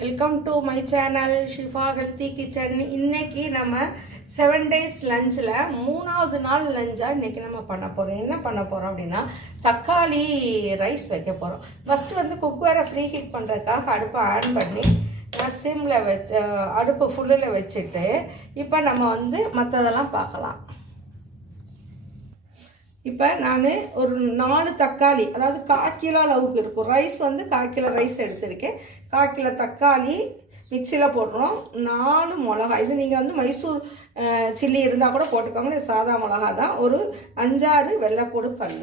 Welcome to my channel Shifa healthy kitchen. இன்னைக்கு நம்ம 7 days லஞ்சில் 3வது நாள் லஞ்சாக இன்றைக்கி நம்ம பண்ண போகிறோம். என்ன பண்ண போகிறோம் அப்படின்னா தக்காளி ரைஸ் வைக்க போகிறோம். ஃபஸ்ட்டு வந்து குக்கரை ஃப்ரீ ஹீட் பண்ணுறதுக்காக அடுப்பை ஆன் பண்ணி சிம்மில் வச்சு அடுப்பு ஃபுல்லில் வச்சுட்டு இப்போ நம்ம வந்து மற்றதெல்லாம் பார்க்கலாம். இப்போ நான் ஒரு 4 தக்காளி, அதாவது 1/4 கிலோ அளவுக்கு இருக்கும் ரைஸ், வந்து 1/4 கிலோ ரைஸ் எடுத்திருக்கேன். 1/4 கிலோ தக்காளி மிக்சியில் போட்டுறோம். 4 மிளகா, இது நீங்கள் வந்து மைசூர் சில்லி இருந்தால் கூட போட்டுக்கோங்க, இது சாதா மிளகா தான். ஒரு 5-6 வெள்ளைப்பூடு பல்.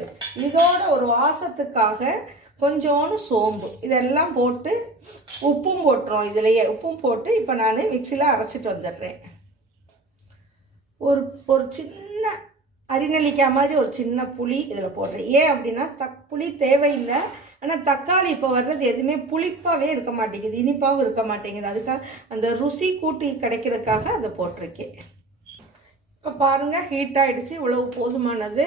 இதோட ஒரு வாசத்துக்காக கொஞ்சோண்டு சோம்பு, இதெல்லாம் போட்டு உப்பும் போட்டுறோம். இதுலேயே உப்பும் போட்டு இப்போ நான் மிக்சியில் அரைச்சிட்டு வந்துடுறேன். ஒரு சின்ன அரிநெல்லிக்காய் மாதிரி ஒரு சின்ன புளி இதில் போடுறேன். ஏன் அப்படின்னா புளி தேவையில்லை. ஆனால் தக்காளி இப்போ வர்றது எதுவுமே புளிப்பாகவே இருக்க மாட்டேங்குது, இனிப்பாகவும் இருக்க மாட்டேங்குது. அதுக்காக அந்த ருசி கூட்டி கிடைக்கிறதுக்காக அதை போட்டிருக்கேன். இப்போ பாருங்கள், ஹீட் ஆகிடுச்சு, இவ்வளவு போதுமானது.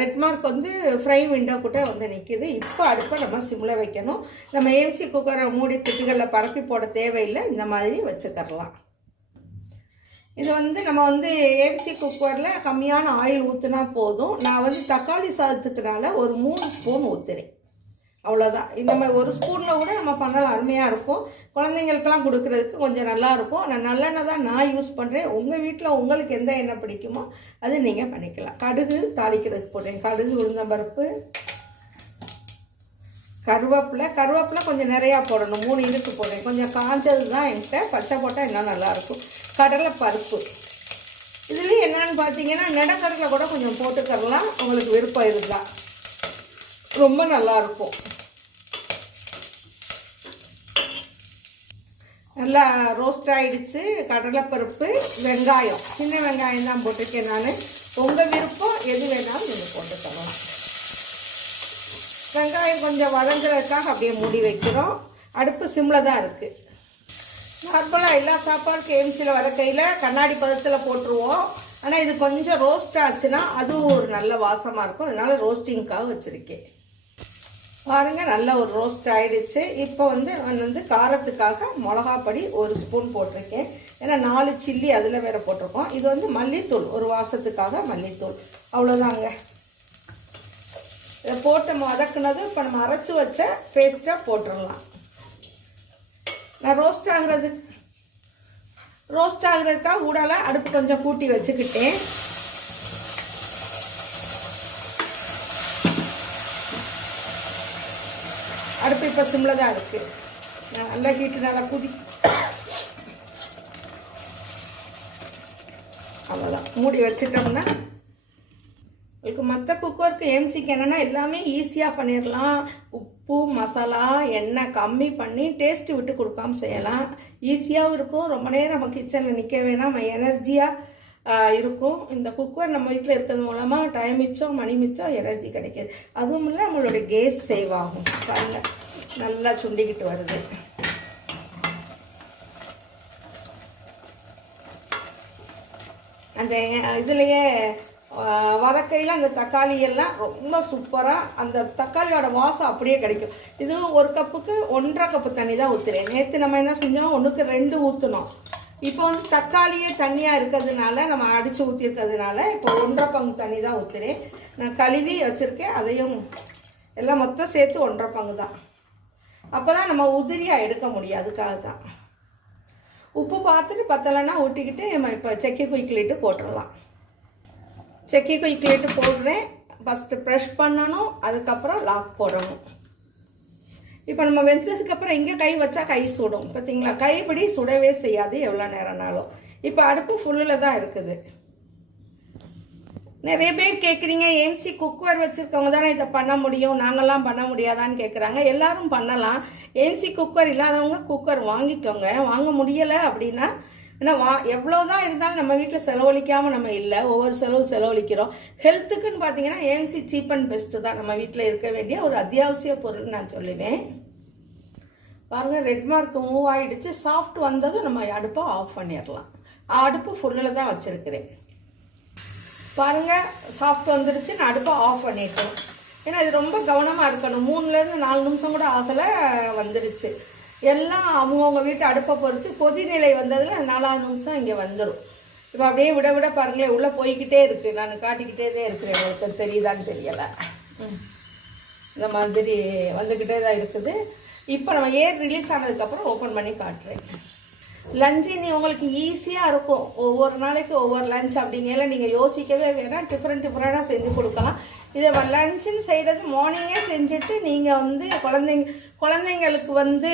ரெட் மார்க் வந்து ஃப்ரை விண்டோ கூட வந்து நிற்கிது. இப்போ அடுப்பை நம்ம சிம்மில் வைக்கணும். நம்ம ஏஎம்சி குக்கரை மூடி திட்டுகளில் பரப்பி போட தேவையில்லை, இந்த மாதிரி வச்சுக்கரலாம். இது வந்து நம்ம வந்து ஏஎம்சி குக்கரில் கம்மியான ஆயில் ஊற்றினா போதும். நான் வந்து தக்காளி சாதத்துக்குனால ஒரு 3 ஸ்பூன் ஊற்றுறேன், அவ்வளோதான். இந்த மாதிரி 1 ஸ்பூனில் கூட நம்ம பண்ணலாம், அருமையாக இருக்கும். குழந்தைங்களுக்கெல்லாம் கொடுக்குறதுக்கு கொஞ்சம் நல்லாயிருக்கும். நான் நல்லெண்ணெய் தான் நான் யூஸ் பண்ணுறேன். உங்கள் வீட்டில் உங்களுக்கு எந்த எண்ணெய் பிடிக்குமோ அது நீங்கள் பண்ணிக்கலாம். கடுகு தாளிக்கிறதுக்கு போடுறேன். கடுகு, உளுந்தம்பருப்பு, கருவேப்பிலை கொஞ்சம் நிறையா போடணும். 3 இனுக்கு போடுறேன். கொஞ்சம் காஞ்சது தான் என்கிட்ட, பச்சை போட்டால் இன்னும் நல்லாயிருக்கும். கடலை பருப்பு, இதுலேயும் என்னன்னு பார்த்தீங்கன்னா நெடக்கடலை கூட கொஞ்சம் போட்டுக்கரலாம், உங்களுக்கு விருப்பம் இருந்தால் ரொம்ப நல்லாயிருக்கும். நல்லா ரோஸ்ட் ஆகிடுச்சு. கடலைப்பருப்பு, வெங்காயம், சின்ன வெங்காயம் தான் போட்டிருக்கேன் நான். உங்கள் விருப்பம் எது வேணாலும் நீங்கள் போட்டுக்கலாம். வெங்காயம் கொஞ்சம் வதங்குறதுக்காக அப்படியே மூடி வைக்கிறோம். அடுப்பு சிம்மில் தான் இருக்குது. நார்மலாக எல்லா சாப்பாடுக்கு ஏஎம்சியில் வர கையில் கண்ணாடி பதத்தில் போட்டுருவோம். ஆனால் இது கொஞ்சம் ரோஸ்ட் ஆச்சுன்னா அதுவும் ஒரு நல்ல வாசமாக இருக்கும். அதனால் ரோஸ்டிங்காக வச்சுருக்கேன். பாருங்கள், நல்ல ஒரு ரோஸ்ட் ஆகிடுச்சு. இப்போ வந்து நான் வந்து காரத்துக்காக மிளகாப்பொடி 1 ஸ்பூன் போட்டிருக்கேன். ஏன்னா 4 சில்லி அதில் வேறு போட்டிருக்கோம். இது வந்து மல்லித்தூள், ஒரு வாசத்துக்காக மல்லித்தூள், அவ்வளோதாங்க. இதை போட்டு வதக்குனது இப்போ நம்ம அரைச்சி வச்ச பேஸ்ட்டாக போட்டுடலாம். நான் ரோஸ்ட் ஆகுறதுக்காக ஊடால அடுப்பு கொஞ்சம் கூட்டி வச்சுக்கிட்டேன். அடுப்பு இப்போ சிம்மில் தான் இருக்குது. நல்லா ஹீட்டு நல்லா கூட்டி, அவ்வளோதான், மூடி வச்சுட்டோம்னா உங்களுக்கு மற்ற குக்கருக்கு ஏஎம்சிக்கு என்னென்னா எல்லாமே ஈஸியாக பண்ணிடலாம். உப்பு, மசாலா, எண்ணெய் கம்மி பண்ணி டேஸ்ட்டு விட்டு கொடுக்காம செய்யலாம். ஈஸியாகவும் இருக்கும். ரொம்ப நேரம் நம்ம கிச்சனில் நிற்க வேணாம், நம்ம எனர்ஜியாக இருக்கும். இந்த குக்கர் நம்ம வீட்டில் இருக்கிறது மூலமாக டைம் மிச்சம், மணி மிச்சம், எனர்ஜி கிடைக்கிது. அதுவும் இல்லை, நம்மளோட கேஸ் சேவ் ஆகும். பாருங்கள், நல்லா சுண்டிக்கிட்டு வருது. அந்த இதுலேயே வதக்கையில் அந்த தக்காளி எல்லாம் ரொம்ப சூப்பராக அந்த தக்காளியோட வாசம் அப்படியே கிடைக்கும். இது 1 கப்புக்கு 1.5 கப்பு தண்ணி தான் ஊற்றுறேன். நேற்று நம்ம என்ன செஞ்சோம், 1க்கு 2 ஊற்றணும். இப்போ வந்து தக்காளியே தண்ணியாக இருக்கிறதுனால, நம்ம அடித்து ஊற்றிருக்கிறதுனால இப்போ 1.5 பங்கு தண்ணி தான் ஊற்றுறேன். நான் கழுவி வச்சுருக்கேன், அதையும் எல்லாம் மொத்தம் சேர்த்து 1.5 பங்கு தான். அப்போ தான் நம்ம உதிரியாக எடுக்க முடியும், அதுக்காக தான். உப்பு பார்த்துட்டு பத்தலைன்னா ஊட்டிக்கிட்டு நம்ம இப்போ செக்கி குயிக்கிலிட்டு போட்டுடலாம். செக்கி குயிக்கிலிட்டு போடுறேன். ஃபஸ்ட்டு ப்ரெஷ் பண்ணணும், அதுக்கப்புறம் லாக் போடணும். இப்போ நம்ம வெந்ததுக்கப்புறம் இங்கே கை வச்சா கை சுடும், பார்த்தீங்களா? கைப்படி சுடவே செய்யாது எவ்வளோ நேரம்னாலும். இப்போ அடுப்பு ஃபுல்லில் தான் இருக்குது. நிறைய பேர் கேட்குறீங்க, ஏஎம்சி குக்கர் வச்சுருக்கவங்க தானே இதை பண்ண முடியும், நாங்கள்லாம் பண்ண முடியாதான்னு கேட்குறாங்க. எல்லோரும் பண்ணலாம். ஏஎம்சி குக்கர் இல்லாதவங்க குக்கர் வாங்கிக்கோங்க. வாங்க முடியலை அப்படின்னா, ஏன்னா எவ்வளோதான் இருந்தாலும் நம்ம வீட்டில் செலவழிக்காமல் நம்ம இல்லை, ஒவ்வொரு செலவழிக்கிறோம். ஹெல்த்துக்குன்னு பார்த்தீங்கன்னா ஏஎம்சி சீப் அண்ட் பெஸ்ட்டு தான் நம்ம வீட்டில் இருக்க வேண்டிய ஒரு அத்தியாவசிய பொருள் நான் சொல்லுவேன். பாருங்கள், ரெட் மார்க் மூவ் ஆகிடுச்சு. சாஃப்ட் வந்ததும் நம்ம அடுப்பை ஆஃப் பண்ணிடலாம். அடுப்பு ஃபுல்லில் தான் வச்சுருக்கிறேன். பாருங்கள், சாஃப்ட் வந்துடுச்சு. நான் அடுப்பை ஆஃப் பண்ணிட்டேன். ஏன்னா இது ரொம்ப கவனமாக இருக்கணும். 3லேருந்து 4 நிமிஷம் கூட ஆகலை, வந்துடுச்சு. எல்லாம் அவங்கவுங்க வீட்டு அடுப்பை பொறுத்து கொதிநிலை வந்ததில் 4 நிமிஷம் இங்கே வந்துடும். இப்போ அப்படியே விட விட பாருங்களேன், உள்ளே போய்கிட்டே இருக்குது. நான் காட்டிக்கிட்டே தான் இருக்கிறேன், உங்களுக்கு தெரியுதான்னு தெரியலை. இந்த மாதிரி வந்துக்கிட்டே தான் இருக்குது. இப்போ நம்ம ஏர் ரிலீஸ் ஆனதுக்கப்புறம் ஓப்பன் பண்ணி காட்டுறேன். லஞ்சு நீ உங்களுக்கு ஈஸியாக இருக்கும். ஒவ்வொரு நாளைக்கு ஒவ்வொரு லஞ்ச் அப்படிங்கல நீங்கள் யோசிக்கவே வேணாம். டிஃப்ரெண்ட்டாக செஞ்சு கொடுக்கலாம். இதை லஞ்சுன்னு செய்கிறது மார்னிங்கே செஞ்சுட்டு நீங்கள் வந்து குழந்தைங்களுக்கு வந்து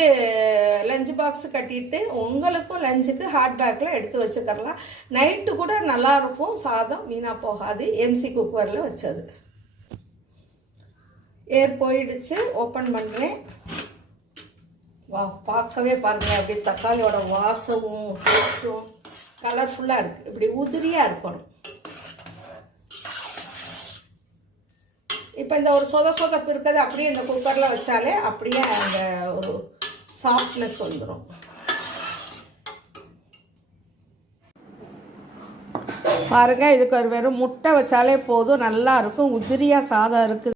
லஞ்ச் பாக்ஸு கட்டிட்டு உங்களுக்கும் லஞ்சுக்கு ஹாட் பேக்கில் எடுத்து வச்சுக்கரலாம். நைட்டு கூட நல்லாயிருக்கும், சாதம் வீணாக போகாது. எம்சி குக்கரில் வச்சது. ஏர் போயிடுச்சு, ஓப்பன் பண்ணுறேன். வா, பார்க்கவே பாருங்கள், அப்படி தக்காளியோட வாசமும் டேஸ்ட்டும் கலர்ஃபுல்லாக இருக்குது. இப்படி உதிரியாக இருக்கணும். இப்போ இந்த ஒரு சொதப்பு இருக்கிறது அப்படியே இந்த குக்கரில் வச்சாலே அப்படியே அந்த ஒரு சாஃப்ட்னஸ் வந்துடும். பாருங்கள், இதுக்கு ஒரு வெறும் முட்டை வச்சாலே போதும், நல்லா இருக்கும். உதிரியாக சாதம் இருக்குது.